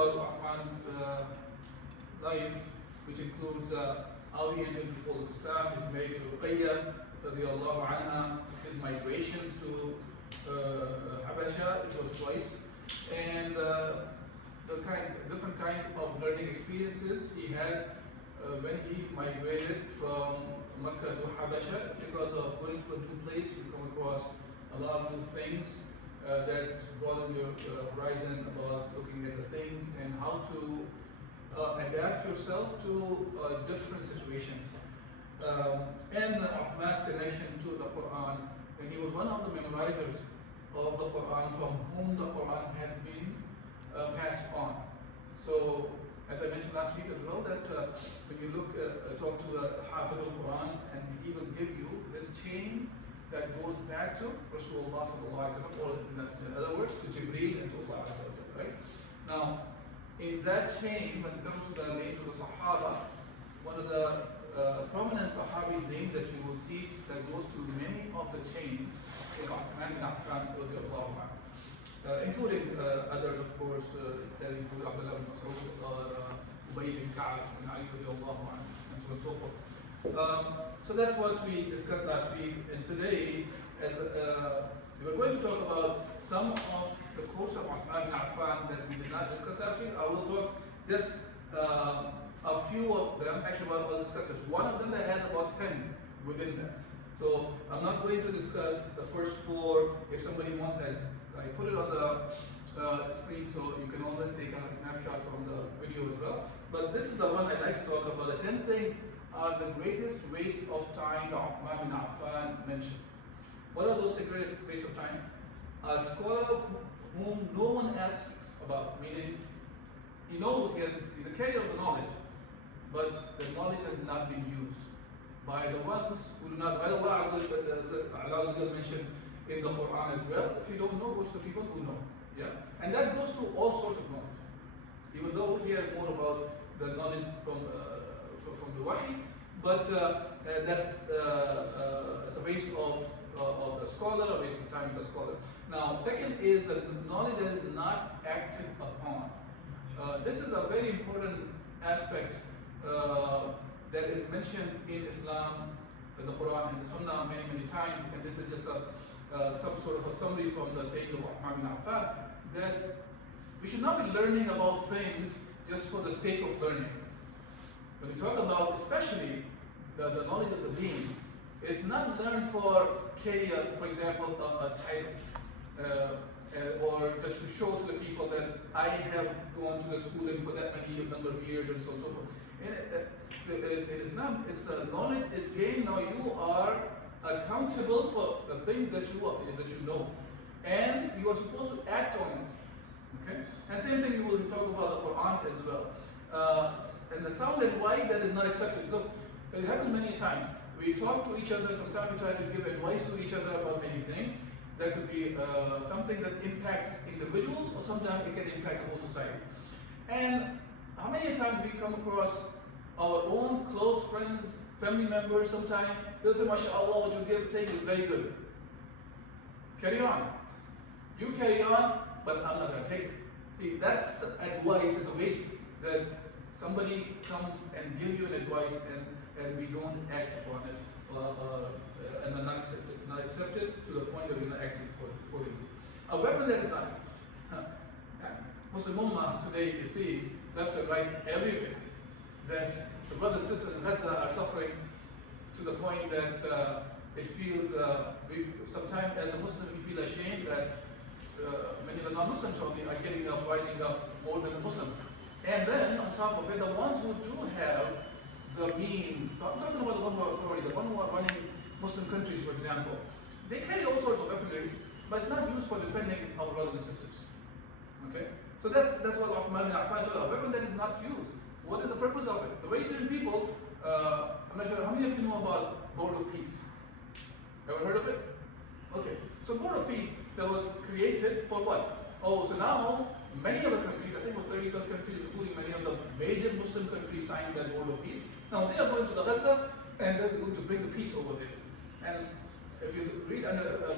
about Uthman's life, which includes how he entered the fold of Islam, his marriage to Ruqayya, radiallahu anha, his migrations to Habasha, it was twice, and the different kinds of learning experiences he had when he migrated from Mecca to Habasha. Because of going to a new place, you come across a lot of new things that broaden your horizon about looking at the things and how to adapt yourself to different situations. And Uthman's connection to the Quran, and he was one of the memorizers of the Quran from whom the Quran has been passed on. So, as I mentioned last week as well, that when you talk to the Hafiz al-Quran, and he will give you this chain that goes back to Rasulullah sallallahu alaihi wasallam, or in other words, to Jibreel and to Allah azza wa jalla, right? Now, in that chain, when it comes to the names of the Sahaba, one of the prominent Sahabi's names that you will see that goes to many of the chains is Uthman bin Affan, including others, of course, that include Abdullah bin Mas'ud, Ubay bin Ka'ab, and Ali radiallahu anhu, and so on and so forth. So that's what we discussed last week, and today, as we were going to talk about some of the quotes of Uthman bin Affan that we did not discuss last week. I will talk just a few of them. Actually, I'll discuss this. One of them that has about 10 within that. So I'm not going to discuss the first 4. If somebody wants that, I put it on the screen so you can always take a snapshot from the video as well. But this is the one I'd like to talk about. The 10 things are the greatest waste of time that Uthman bin Affan mentioned. What are those greatest waste of time? A scholar whom no one asks about, meaning he knows he's a carrier of the knowledge, but the knowledge has not been used by the ones who do not. Allah mentions in the Quran as well, if you don't know, go to the people who know. Yeah? And that goes to all sorts of knowledge. Even though we hear more about the knowledge from the Wahi, but that's a waste of the scholar, a waste of time of the scholar. Now, second is the knowledge that is not acted upon. This is a very important aspect that is mentioned in Islam, in the Quran and the Sunnah many times, and this is just some sort of a summary from the saying of Uthman bin Affan, that we should not be learning about things just for the sake of learning. When we talk about, especially the knowledge of the deen, it's not learned for career, for example, a title, or just to show to the people that I have gone to the schooling for that many number of years and so on and so forth. In Islam, it's the knowledge is gained. Now you are accountable for the things that you know, and you are supposed to act on it. Okay, and same thing you will talk about the Quran as well. And the sound advice that is not accepted. Look, it happens many times. We talk to each other. Sometimes we try to give advice to each other about many things. That could be something that impacts individuals, or sometimes it can impact the whole society. And how many times we come across our own close friends, family members, sometimes they'll say, MashaAllah, what you give saying is very good. Carry on. You carry on, but I'm not going to take it. See, that's advice is a waste that somebody comes and gives you an advice and we don't act upon it and are not accepted to the point that we're not acting accordingly. A weapon that is not used. Muslim Ummah today, you see, left and right everywhere, that the brothers and sisters in Gaza are suffering to the point that it feels, sometimes as a Muslim we feel ashamed that many of the non-Muslims are getting up, rising up more than the Muslims. And then on top of it, the ones who do have the means, I'm talking about the one who are authority, the one who are running Muslim countries, for example, they carry all sorts of weaponry, but it's not used for defending our brothers and sisters. Okay? So that's what Uthman bin Affan said, a weapon that is not used. What is the purpose of it? The Western people, I'm not sure how many of you know about Board of Peace. Ever heard of it? Okay. So Board of Peace that was created for what? Oh, so now many other countries, I think it was 30 plus countries, including many of the major Muslim countries, signed that Board of Peace. Now they are going to the Gaza and they're going to bring the peace over there. And if you read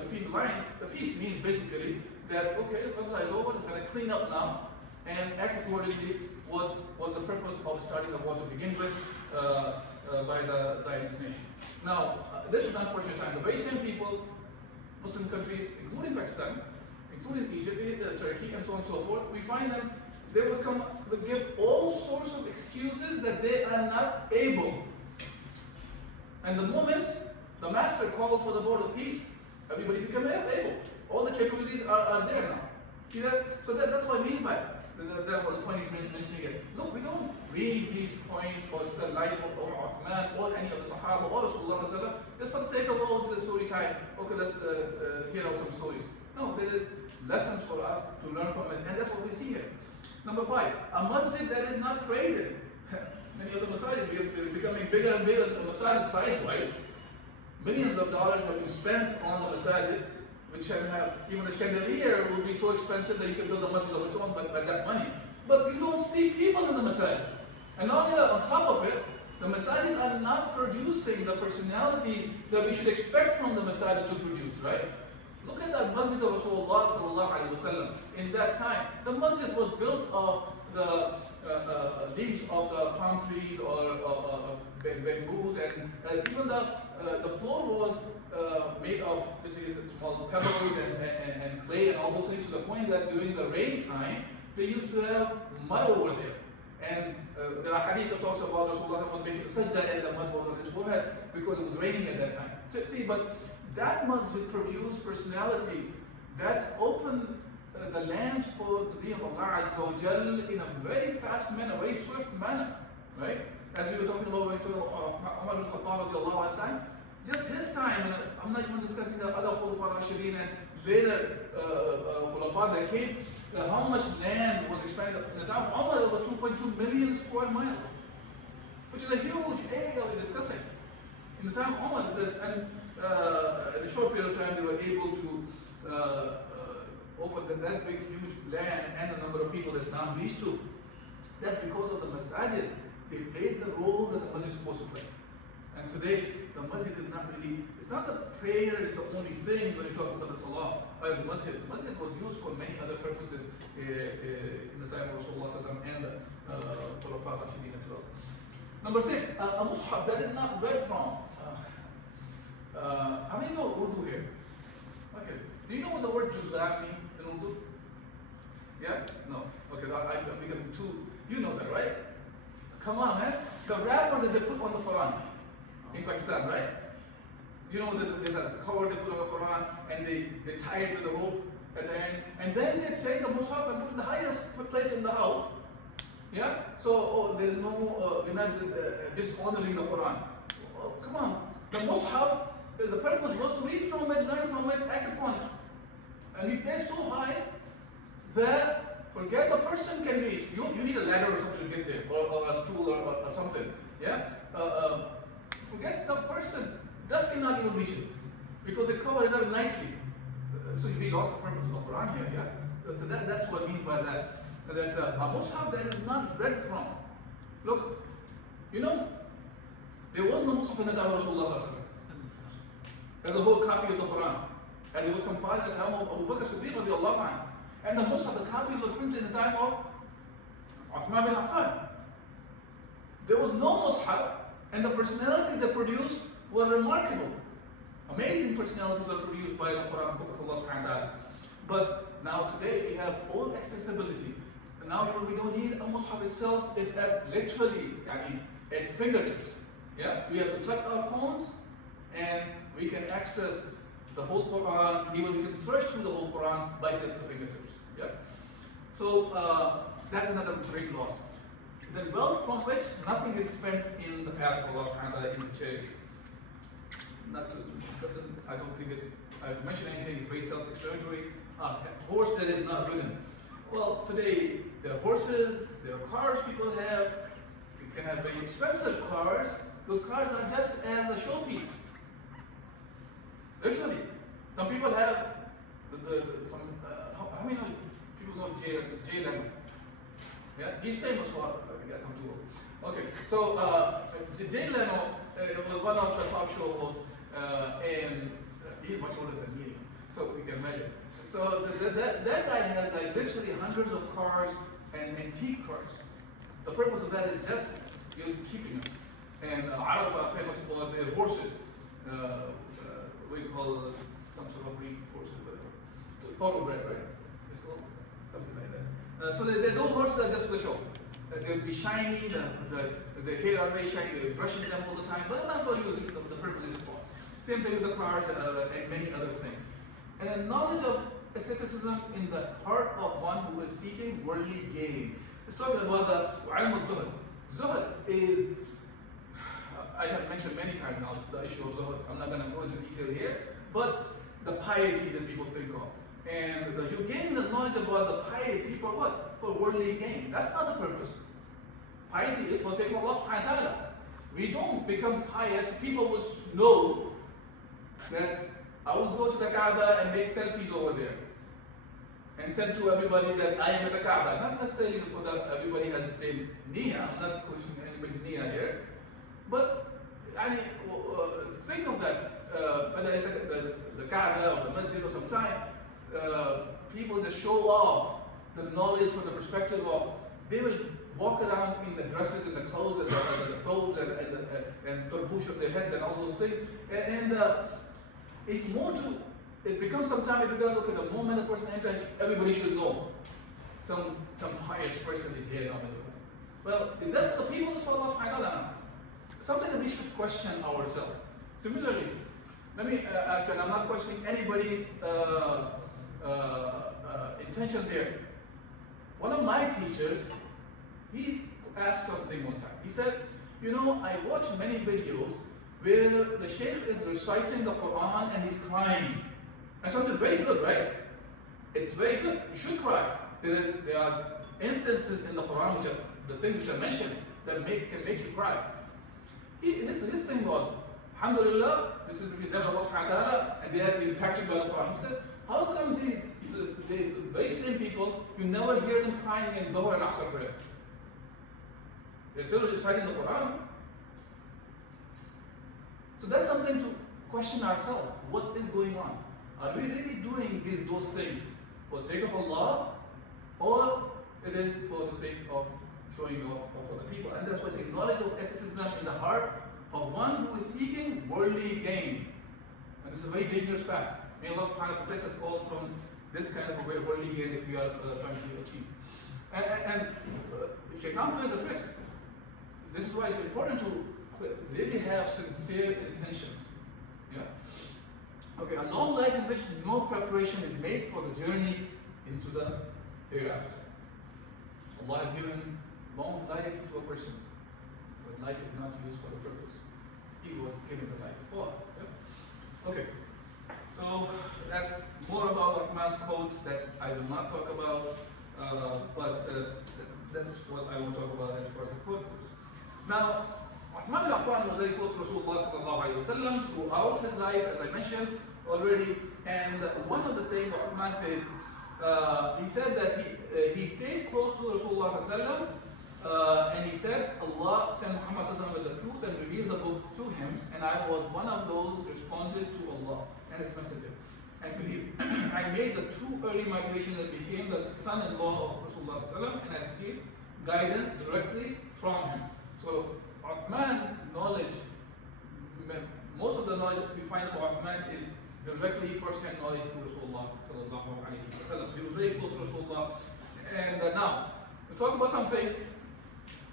between the lines, the peace means basically that, okay, Gaza is over, we're going to clean up now, and act accordingly. What was the purpose of starting the war to begin with by the Zionist nation? Now, this is unfortunate time. The very same people, Muslim countries, including Pakistan, including Egypt, Turkey, and so on and so forth, we find them, they will give all sorts of excuses that they are not able. And the moment the master called for the board of peace, everybody became able. All the capabilities are there now. See that? So that's what I mean by that was the point he's mentioning it. Look, we don't read these points or the life of Uthman or any of the Sahaba or Rasulullah just for the sake of the story time. Okay, let's hear out some stories. No, there is lessons for us to learn from it, and that's what we see here. Number 5, a masjid that is not prayed in. Many of the masajid are becoming bigger and bigger, the masajid size-wise. Millions of dollars have been spent on the masajid, which can have, even the chandelier will be so expensive that you can build a masjid of its own by that money. But you don't see people in the masajid. And not only on top of it, the masajid are not producing the personalities that we should expect from the masajid to produce, right? Look at that masjid of Rasulullah sallallahu alaihi wasallam. In that time, the masjid was built of the leaves of the palm trees or bamboos, and even the floor was made of small pebbles and clay and all those things, to the point that during the rain time they used to have mud over there. And there are hadith that talks about Rasulullah was making sajda as a mud was on his forehead because it was raining at that time. So see, but that masjid produced personalities that opened the lands for the deen of Allah Azza wa Jal in a very fast manner, very swift manner, right? As we were talking about when Umar al-Khattab radiallahu anhu time, just his time, and I'm not even discussing the other Khulafa Rashidin and later Khulafa that came, how much land was expanded. In the time of Umar, it was 2.2 million square miles, which is a huge area we're discussing. In the time of Umar, and in a short period of time, they were able to open that big, huge land and the number of that Islam reached to. That's because of the masajid. They played the role that the masjid is supposed to play. And today, the masjid is not really, it's not the prayer is the only thing when you talk about the salah. The masjid was used for many other purposes in the time of Rasulullah and the Khulafa Rashidin as well. Number 6, a mushaf that is not read from. How many know Urdu here? Okay. Do you know what the word juz'at means in Urdu? Yeah? No. Okay, I'm becoming too. You know that, right? Come on, man. The wrapper that they put on the Quran in Pakistan, right? You know that there's a cover they put on the Quran and they tie it with a rope at the end, and then they take the mushaf and put it in the highest place in the house. Yeah? So there's no, we're not dishonoring the Quran. Oh, come on. The mushaf, the purpose was to read from it, learn from it, act upon it. And we place so high that forget the person can reach. You need a ladder or something to get there, or a stool or something. Yeah? Forget the person. Dust cannot even reach it because they cover it up nicely. So we lost the purpose of the Quran here. Yeah? So that's what it means by that. That a mushaf that is not read from. Look, you know, there was no mushaf in the time of Rasulullah. There's a whole copy of the Quran, as it was compiled at the time of Abu Bakr Siddiq radiallahu anhu. And the mushaf, the copies were printed in the time of Uthman bin Affan. There was no mushaf, and the personalities that produced were remarkable. Amazing personalities were produced by the Quran, Book of Allah subhanahu wa ta'ala. But now today we have all accessibility. And now we don't need a mushaf itself, it's literally at fingertips. Yeah? We have to touch our phones and we can access the whole Quran, even we can search through the whole Quran by just the fingertips. Yeah? So that's another great loss. The wealth from which nothing is spent in the path of Allah subhanahu wa ta'ala in the charity. I don't think I have to mention anything, it's very self-explanatory. Horse that is not ridden. Well, today there are horses, there are cars people have. You can have very expensive cars. Those cars are just as a showpiece. Literally. Some people have how many people know Jay Leno? Yeah, he's famous for, I guess I'm too old. Okay, so Jay Leno was one of the top show hosts, and he's much older than me, so you can imagine. So that guy has like literally hundreds of cars, and antique cars. The purpose of that is just you're keeping them. And Arab are famous for their horses. We call some sort of breed horses, whatever. Thoroughbred, right? It's called something like that. So those horses are just for the show. They'll be shiny, the hair are very shiny, you're brushing them all the time, but not for you, the purpose is for. Same thing with the cars and many other things. And the knowledge of asceticism in the heart of one who is seeking worldly gain. It's talking about the ilm al-zuhd. Zuhd is, I have mentioned many times now the issue of zuhd. I'm not going to go into detail here, but the piety that people think of. And you gain the knowledge about the piety for what? For worldly gain. That's not the purpose. Piety is for sake of Allah subhanahu wa ta'ala. We don't become pious. People will know that I will go to the Kaaba and make selfies over there and send to everybody that I am at the Kaaba. Not necessarily for that everybody has the same niyyah. I'm not questioning anybody's niyyah here. But think of that. Whether it's the Kaaba or the masjid or some time, people just show off the knowledge from the perspective of they will walk around in the dresses and the clothes and the clothes and turbush on their heads and all those things. And it's more to, it becomes sometimes, if you look at the moment a person enters, everybody should know. Some pious person is here now. Well, is that for the people as well as Allah? Something that we should question ourselves. Similarly, let me ask you, and I'm not questioning anybody's intentions here. One of my teachers, he asked something one time. He said, you know, I watch many videos where the Shaykh is reciting the Quran and he's crying. And something very good, right? It's very good. You should cry. There are instances in the Quran, which are the things which are mentioned, that can make you cry. His thing was, Alhamdulillah, this is between them and Allah subhanahu wa ta'ala, and they have been impacted by the Quran. He says, how come the very same people, you never hear them crying in Dhuhr and Asr prayer? They're still reciting the Quran. So that's something to question ourselves. What is going on? Are we really doing those things for the sake of Allah, or it is for the sake of showing off of other people? And that's why it's a knowledge of asceticism in the heart of one who is seeking worldly gain. And this is a very dangerous path. May Allah subhanahu wa ta'ala protect us all from this kind of a worldly gain if we are trying to achieve. And Shaitan plays a trick. This is why it's important to really have sincere intentions. Yeah. Okay, a long life in which no preparation is made for the journey into the hereafter. Allah has given long life to a person, but life is not used for the purpose He was given the life for. Yeah? Okay, so that's more about Uthman's quotes that I will not talk about, but that's what I will talk about as far as the quote goes. Now, Uthman bin Affan was very close to Rasulullah sallallahu alayhi wa sallam throughout his life, as I mentioned already. And one of the sayings that Uthman says, he said that he stayed close to Rasulullah sallallahu alayhi wa sallam, and he said, Allah sent Muhammad sallallahu alayhi wa sallam with the truth and revealed the book to him, and I was one of those responded to Allah and His Messenger. And believe, I made the true early migration and became the son-in-law of Rasulullah sallallahu alayhi wa sallam, and I received guidance directly from him. So Uthman's knowledge, most of the knowledge we find about Uthman is directly first-hand knowledge through Rasulullah sallallahu alayhi wa sallam. He was very close to Rasulullah. And now, we talk about something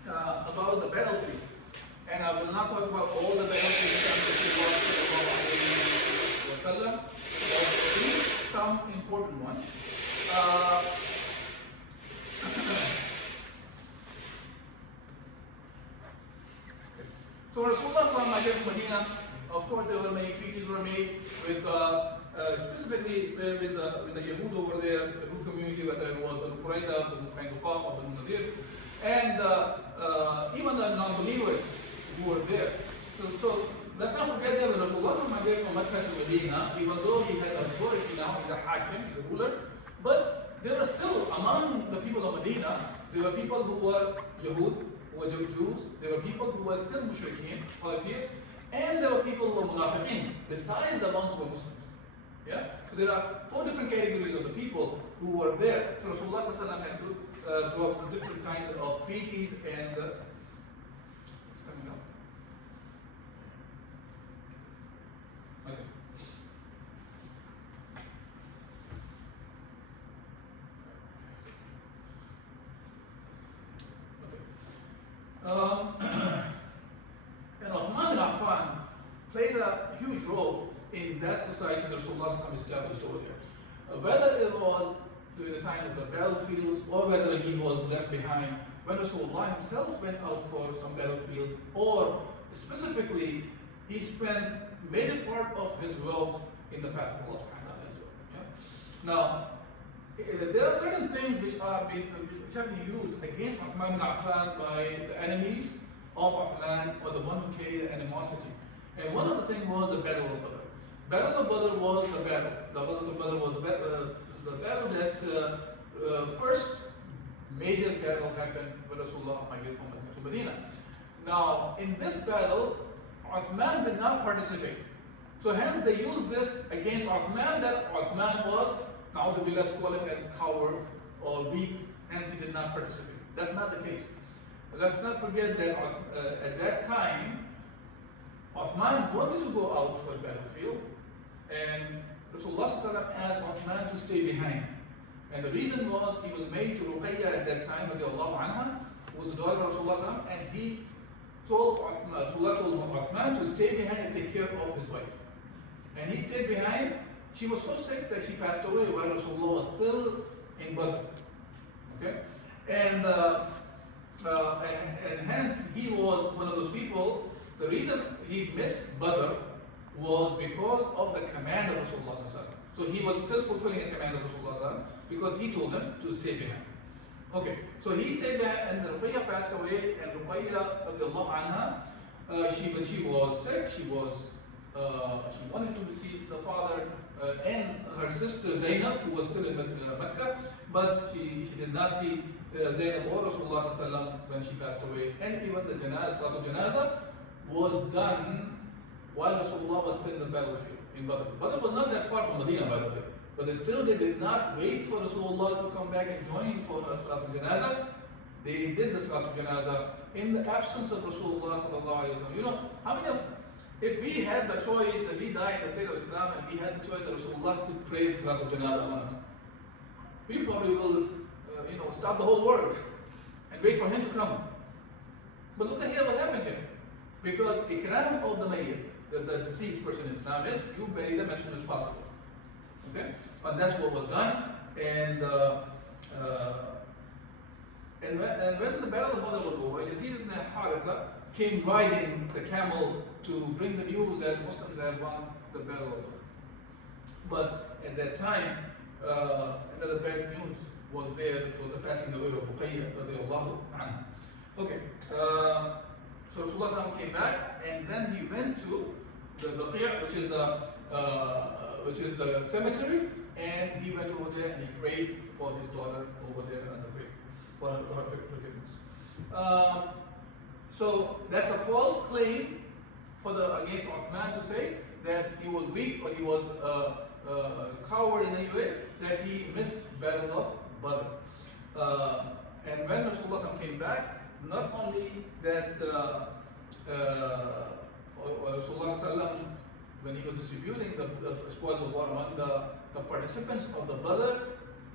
about the battlefield. And I will not talk about all the battlefields that Rasulullah sallallahu alayhi wa sallam, but these some important ones. So Rasulullah migrated to Medina. Of course, there were many treaties were made with, specifically with the Yahud over there, the Yahud community, whether it was Banu Qurayza, Banu Qaynuqa, or Banu Nadir, and even the non-believers who were there. So let's not forget that when Rasulullah migrated from Mecca to Medina, even though he had authority now, he's a hakim, he's a ruler, but there were still among the people of Medina, there were people who were Yahud, who were Jews, there were people who were still mushrikeen, polytheists, and there were people who were munafiqeen, besides the ones who were Muslims. Yeah? So there are 4 different categories of the people who were there. So Rasulullah ﷺ had to draw up different kinds of treaties and it's coming up. Okay. And Uthman bin Affan played a huge role in that society that Rasulullah established over there. Whether it was during the time of the battlefields or whether he was left behind when Rasulullah himself went out for some battlefield, or specifically he spent major part of his wealth in the path of Allah subhanahu wa ta'ala as well. Yeah? Now, there are certain things which have been used against Uthman bin Affan by the enemies of Uthman, or the one who carried the animosity. And one of the things was the Battle of Badr. Battle of Badr was the battle. The Battle of Badr was the battle that first major battle happened when Rasulullah migrated from Mecca to Medina. Now, in this battle, Uthman did not participate. So hence they used this against Uthman, that Uthman was, na'udhu to call him as coward or weak, hence he did not participate. That's not the case. Let's not forget that at that time, Uthman wanted to go out for the battlefield, and Rasulullah asked Uthman to stay behind. And the reason was he was married to Ruqayya at that time, radiallahu anha, who was the daughter of Rasulullah, and he told Rasulullah told Uthman to stay behind and take care of his wife. And he stayed behind. She was so sick that she passed away while Rasulullah was still in Badr. Okay? And hence he was one of those people. The reason he missed Badr was because of the command of Rasulullah. So he was still fulfilling the command of Rasulullah because he told him to stay behind. Okay, so he stayed behind, and Ruqayya passed away, and Ruqayya radiallahu anha, when she was sick, she wanted to see the father and her sister Zainab, who was still in Mecca, but she did not see Zainab or Rasulullah when she passed away. And even the Salatul Janazah was done while Rasulullah was still in the battlefield in Badr. Badr was not that far from Medina, by the way, but they did not wait for Rasulullah to come back and join for the Salatul Janazah. They did the Salatul Janazah in the absence of Rasulullah sallallahu alaihi wasallam. You know, how many of, if we had the choice that we die in the state of Islam and we had the choice that Rasulullah could pray the Salatul Janazah on us, we probably will, stop the whole world and wait for him to come. But look at here what happened here. Because ikram of the mayyit, the deceased person in Islam, is you bury them as soon as possible. Okay? And that's what was done. And when the Battle of Badr was over, Yazid ibn Haritha came riding the camel to bring the news that Muslims had won the Battle of Badr. But at that time, another bad news was there, which was the passing away of Ruqayya radiallahu anha. Okay. So Rasulullah came back, and then he went to the Baqi', which is the cemetery, and he went over there and he prayed for his daughter over there on the grave, for her forgiveness. So that's a false claim against Uthman to say that he was weak or he was a coward in any way, that he missed Battle of Badr. And when Rasulullah came back, not only that Rasulullah, when he was distributing the spoils of war among the participants of the Badr,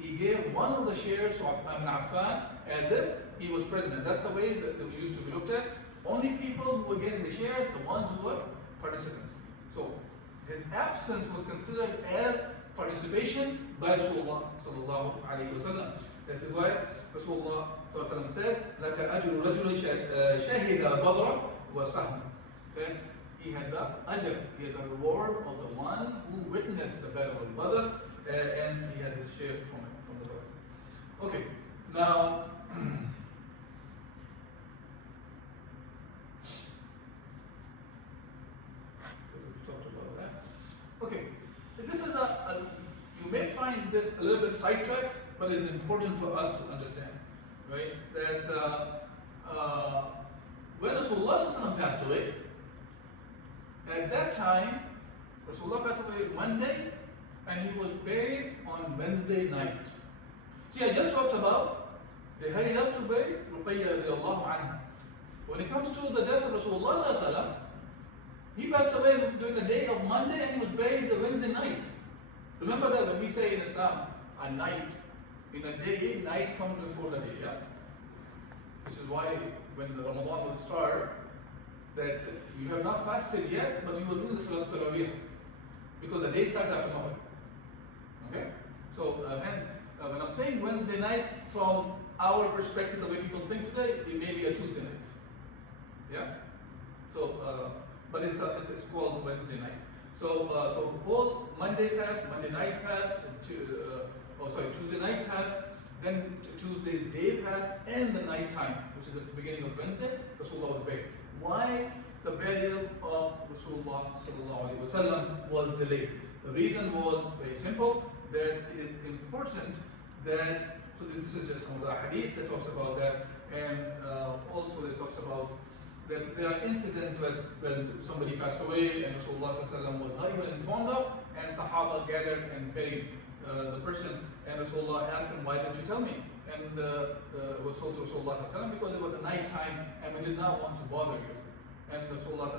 he gave one of the shares to Uthman bin Affan as if he was president. That's the way that we used to be looked at. Only people who were getting the shares, the ones who were participants. So his absence was considered as participation by Rasulullah sallallahu alaihi wasallam. This is why Rasulullah said, "Laka ajru rajul shahida badra wa sahm." That he had the ajr, he had the reward of the one who witnessed the Battle of Badr, and he had his share from the Badr. Okay, now we talked about that. Okay, this is you may find this a little bit sidetracked, but it's important for us to understand, right? That when Rasulullah passed away, at that time, Rasulullah passed away Monday, and he was buried on Wednesday night. See, I just talked about they hurried up to bury Ruqayya radiallahu anha. When it comes to the death of Rasulullah sallallahu alaihi wasallam, he passed away during the day of Monday and he was buried the Wednesday night. Remember that when we say in Islam, a night, in a day, night comes before the day, yeah? This is why when the Ramadan will start, that you have not fasted yet, but you will do the Salat Tarawih, because the day starts after Maghrib. Okay? So hence, when I'm saying Wednesday night, from our perspective, the way people think today, it may be a Tuesday night. Yeah? So, but it's called Wednesday night. So, so whole Monday passed, Monday night passed, Tuesday night passed, then Tuesday's day passed, and the night time, which is at the beginning of Wednesday, Rasulullah was buried. Why the burial of Rasulullah sallallahu alaihi wasallam was delayed? The reason was very simple, that it is important that, so this is just some of the hadith that talks about that, and also it talks about that there are incidents when somebody passed away and Rasulullah was not even informed of, and Sahaba gathered and buried the person, and Rasulullah asked him, why didn't you tell me? And was told to Rasulullah because it was a night time and we did not want to bother you. And Rasulullah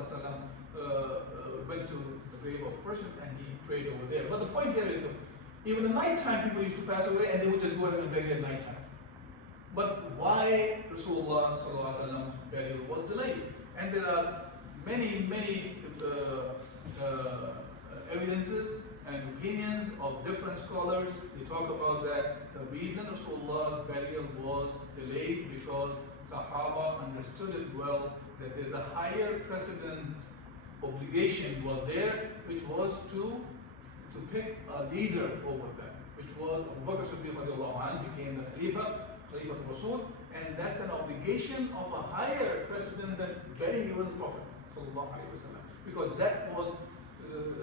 went to the grave of a person and he prayed over there. But the point here is that even at night time people used to pass away and they would just go ahead and bury at night time. But why Rasulullah's burial was delayed? And there are many evidences and opinions of different scholars. They talk about that the reason Rasulullah's burial was delayed because Sahaba understood it well, that there's a higher precedence obligation was there, which was to pick a leader over them, which was Abu Bakr Siddiq radiallahu anhu became the Khalifa of Rasul, and that's an obligation of a higher precedent than burying even the Prophet sallallahu alaihi wasallam, because that was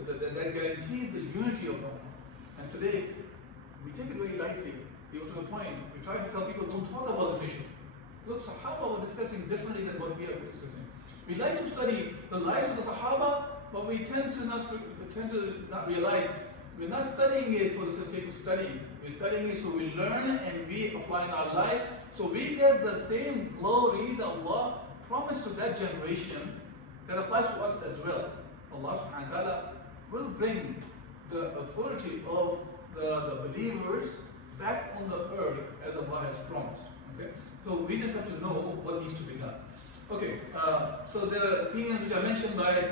that guarantees the unity of the Ummah. And today we take it very lightly, even to the point we try to tell people don't talk about this issue. Look, Sahaba were discussing differently than what we are discussing. We like to study the lives of the Sahaba, but we tend to not realize we're not studying it for the sake of studying. We're studying it so we learn and we apply in our lives, so we get the same glory that Allah promised to that generation that applies to us as well. Allah subhanahu wa ta'ala will bring the authority of the believers back on the earth as Allah has promised. Okay? So we just have to know what needs to be done. Okay, so there are opinions which are mentioned by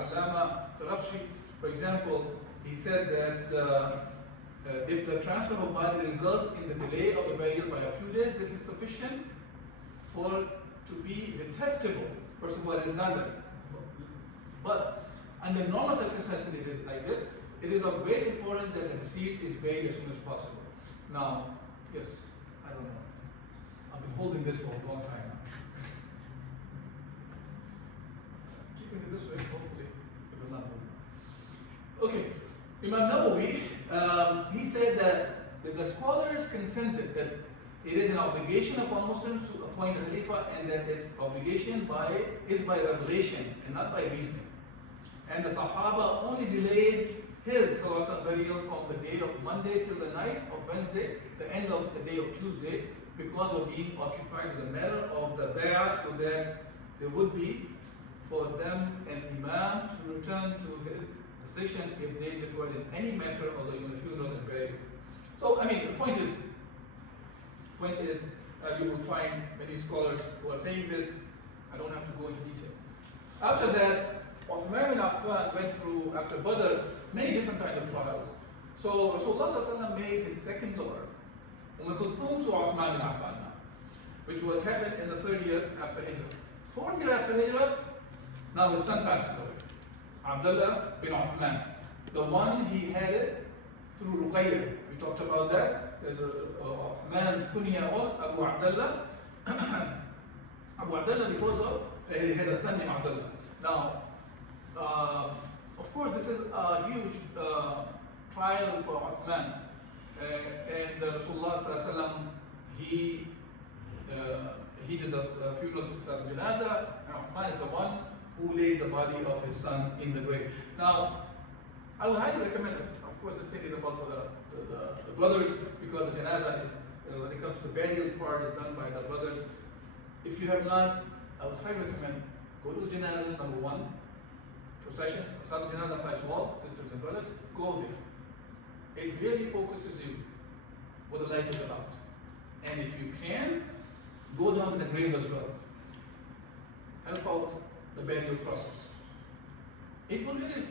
Allama Sarakhshi. For example, he said that if the transfer of body results in the delay of the burial by a few days, this is sufficient to be detestable. First of all, it is not that. But under normal circumstances, it is like this. It is of great importance that the deceased is buried as soon as possible. Now, yes, I don't know. I've been holding this for a long time now. Keeping it this way, hopefully it will not move. Okay, Imam Nawawi, he said that the scholars consented that it is an obligation upon Muslims to appoint a Khalifa, and that its obligation is by revelation and not by reasoning. And the Sahaba only delayed his burial from the day of Monday till the night of Wednesday, the end of the day of Tuesday, because of being occupied with the matter of the bay'ah, so that there would be for them an imam to return to his decision if they differed in any matter of the funeral and burial. So, I mean, the point is, you will find many scholars who are saying this. I don't have to go into details. After that, Uthman and Affan went through, after Badr, many different kinds of trials. So Rasulullah made his second daughter, Kulthum, to Uthman and Affan, which was happened in the 3rd year after Hijrah. 4th year after Hijrah, now his son passes away, Abdullah bin Uthman. The one he had it through Ruqayya. We talked about that. Uthman's kunya was Abu Abdullah. Abu Abdullah because of he had a son named Abdullah. Now, of course, this is a huge trial for Uthman. And Rasulullah he did the funeral of Janazah, and Uthman is the one who laid the body of his son in the grave. Now, I would highly recommend it. Of course, this thing is about for the brothers, because the janazah is, when it comes to the burial part, is done by the brothers. If you have not, I would highly recommend go to the janazahs, number one, processions, Asad janazah as well, sisters and brothers, go there. It really focuses you what the life is about. And if you can, go down to the grave as well. Help out the burial process. It will really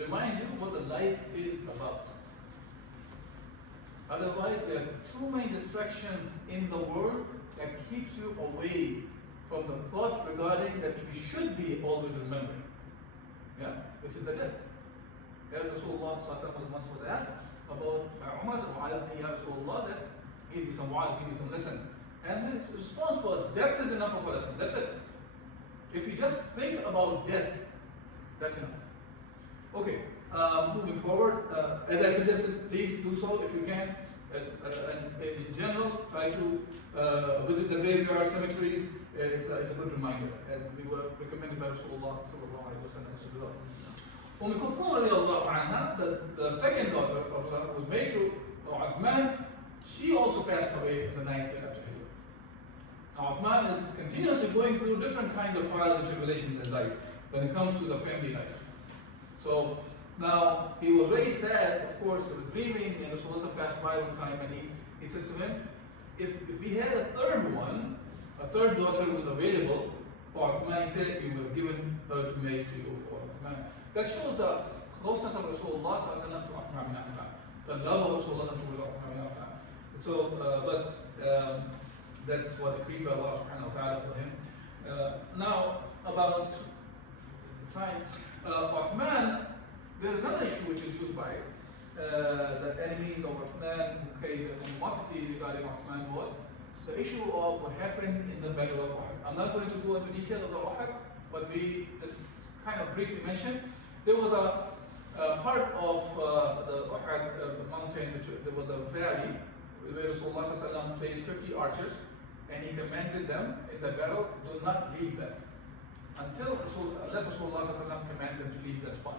remind you what the life is about. Otherwise, there are too many distractions in the world that keeps you away from the thought regarding that we should be always remembering. Yeah, which is the death. As Rasulullah once was asked about Umar, Ya Rasulullah, that give me some wa'az, give me some lesson. And his response was, death is enough of a lesson. That's it. If you just think about death, that's enough. Okay, moving forward, as I suggested, please do so if you can. And in general, try to visit the graveyard cemeteries. It's a good reminder, and we were recommended by Rasulullah as well. Kulthum radiallahu anha, the second daughter of Rasulullah, was married to Uthman. She also passed away in the 9th year after Hijrah. Now Uthman is continuously going through different kinds of trials and tribulations in his life when it comes to the family life. So now he was very sad, of course, he was grieving, and Rasulullah passed by one time, and he said to him, if we had a third one, a third daughter was available for Uthman, he said, we would have given her to marriage to you, or Uthman. That shows the closeness of Rasulullah to Uthman bin Affan, the love of Rasulullah towards Uthman bin Affan. So, that's what decreed by Allah subhanahu wa ta'ala for him. Now, about time, Uthman, there's another issue which is used by the enemies of Uthman who carried the animosity regarding Uthman was the issue of what happened in the Battle of Uhud. I'm not going to go into detail of the Uhud, but we just kind of briefly mentioned. There was a part of the Uhud mountain, which there was a valley where Rasulullah placed 50 archers, and he commanded them in the battle, do not leave that unless Rasulullah commands them to leave that spot.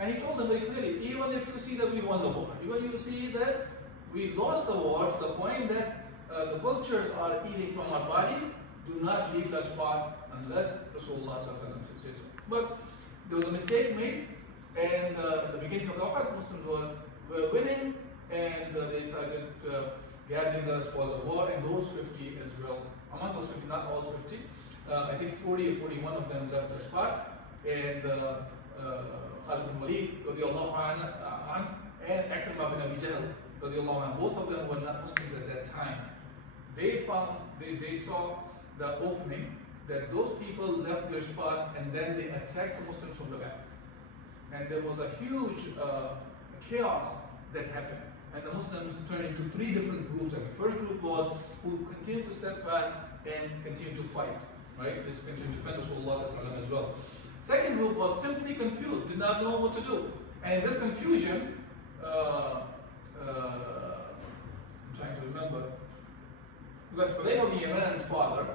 And he told them very clearly, even if you see that we won the war, even you see that we lost the war to the point that the vultures are eating from our bodies, do not leave the spot unless Rasulullah says so. But there was a mistake made, and the beginning of the Uhud, Muslims were winning, and they started gathering the spoils of war, and those 50 as well. Among those 50, not all 50, I think 40 or 41 of them left the spot, and Khalid bin Walid, radiallahu anhu, and Ikrimah bin Abi Jahl, radiallahu anhu, both of them were not Muslims at that time. They saw the opening that those people left their spot, and then they attacked the Muslims from the back. And there was a huge chaos that happened. And the Muslims turned into 3 different groups. Like the first group was who continued to step fast and continued to fight. Right? This continued to defend Rasulullah as well. Second group was simply confused, did not know what to do. And in this confusion, I'm trying to remember, Hudayfa bin Yaman's father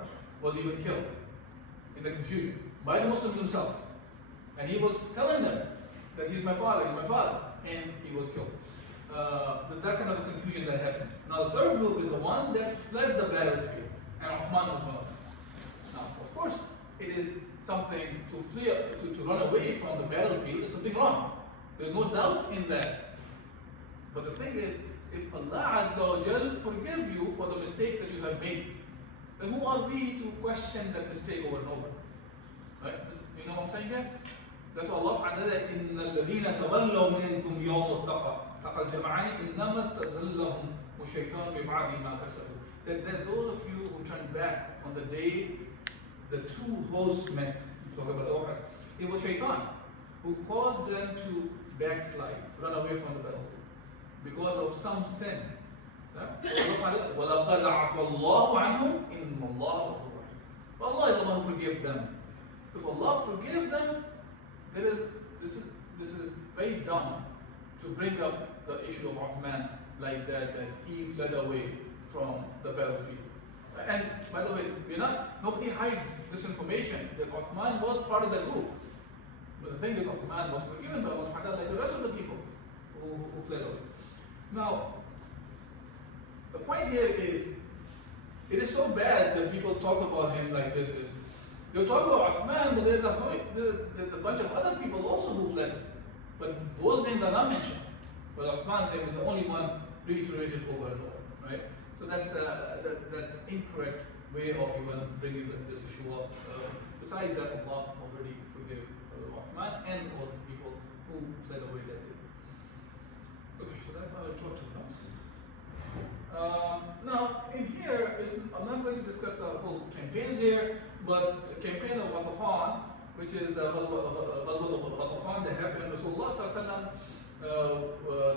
was even killed in the confusion by the Muslims themselves. And he was telling them that he's my father, and he was killed. That kind of confusion that happened. Now the third group is the one that fled the battlefield, and Uthman was one of them. Now, of course, it is something to flee, to run away from the battlefield is something wrong. There's no doubt in that. But the thing is, if Allah Azza wa Jal forgive you for the mistakes that you have made, then who are we to question that mistake over and over? Right? You know what I'm saying here? That's why Allah subhanahu wa ta'ala said, إِنَّ الَّذِينَ تَوَلَّوْا مِنْكُمْ يَوْمُ التَّقَى الْجَمْعَانِ إِنَّمَا اسْتَزَلَّهُمْ الشَّيْطَانُ بِبَعْضِ مَا كَسَبُوا. That those of you who turn back on the day the 2 hosts met, talk about Uhud, it was Shaitan who caused them to backslide, run away from the battlefield because of some sin. وَلَقَدْ عَفَى اللَّهُ عَنْهُمْ إِنَّ اللَّهَ غَفُورٌ رَحِيمٌ. Allah is the one who forgives them. If Allah forgives them, this is very dumb to bring up the issue of Uthman like that he fled away from the battlefield. And by the way, nobody hides this information that Uthman was part of that group. But the thing is, Uthman was forgiven by Allah subhanahu wa ta'ala like the rest of the people who fled away. Now, the point here is, it is so bad that people talk about him like this. They'll talk about Uthman, but there's a bunch of other people also who fled. But those names are not mentioned. But Uthman's name is the only one reiterated over and over, right? So that's incorrect way of even bringing this issue up. Besides that, Allah already forgave Uthman and all the people who fled away that day. Okay, so that's how I talked about. Now, in here, I'm not going to discuss the whole campaigns here, but the campaign of Affan, which is the Ghazwat of Affan that happened, Rasulullah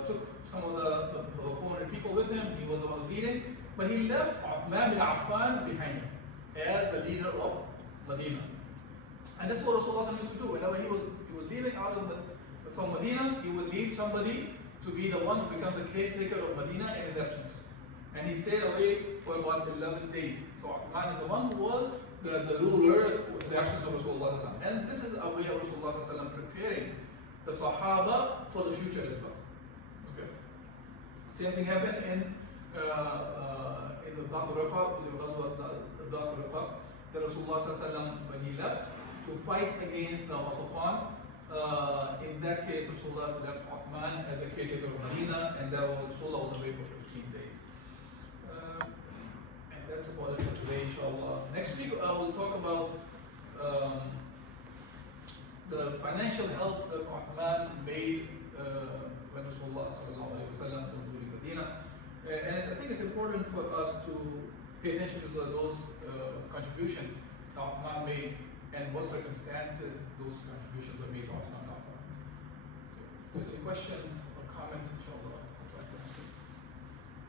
took some of the 400 people with him. He was the one leading, but he left Uthman bin Affan behind him as the leader of Medina. And this is what Rasulullah used to do. Whenever he was leaving out from Medina, he would leave somebody to be the one who becomes the caretaker of Medina in his absence. And he stayed away for about 11 days. So Uthman is the one who was the ruler in the absence of Rasulullah. And this is a way of Rasulullah preparing the Sahaba for the future as well. Okay. Same thing happened in the Dhat Riqa, the Dhat Riqa, that Rasulullah when he left to fight against the Ghatafan, in that case Rasulullah left Uthman as a caretaker of Medina, and Rasulullah was away for 15 days. And that's about it for today, inshallah. Next week I will talk about the financial help that Uthman made when Rasulullah was ruling Medina. And I think it's important for us to pay attention to those contributions that Uthman made and what circumstances those contributions were made to Uthman. If there's any questions or comments, inshallah.